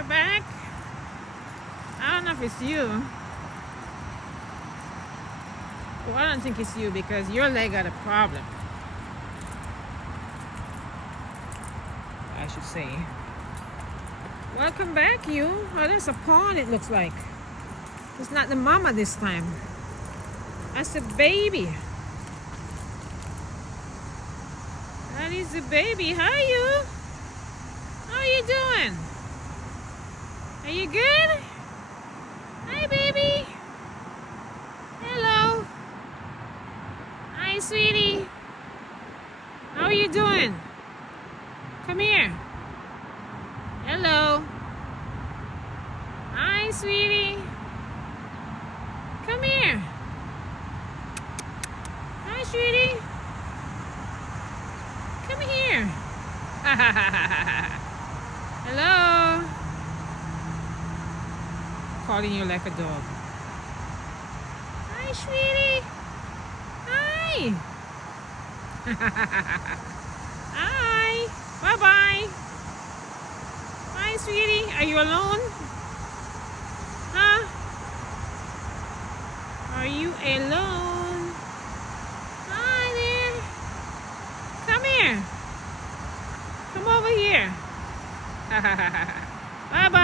You're back? I don't know if it's you. Well, I don't think it's you because your leg got a problem. I should say. Welcome back, you. Oh, there's a pawn, it looks like. It's not the mama this time. That's the baby. That is the baby. Hi, you. How are you doing? Are you good? Hi, baby. Hello. Hi, sweetie. How are you doing? Come here. Hello. Hi, sweetie. Come here. Hi, sweetie. Come here. Hello. Calling you like a dog. Hi, sweetie. Hi. Hi. Bye-bye. Hi, sweetie. Are you alone? Huh? Are you alone? Hi there. Come here. Come over here. Bye-bye.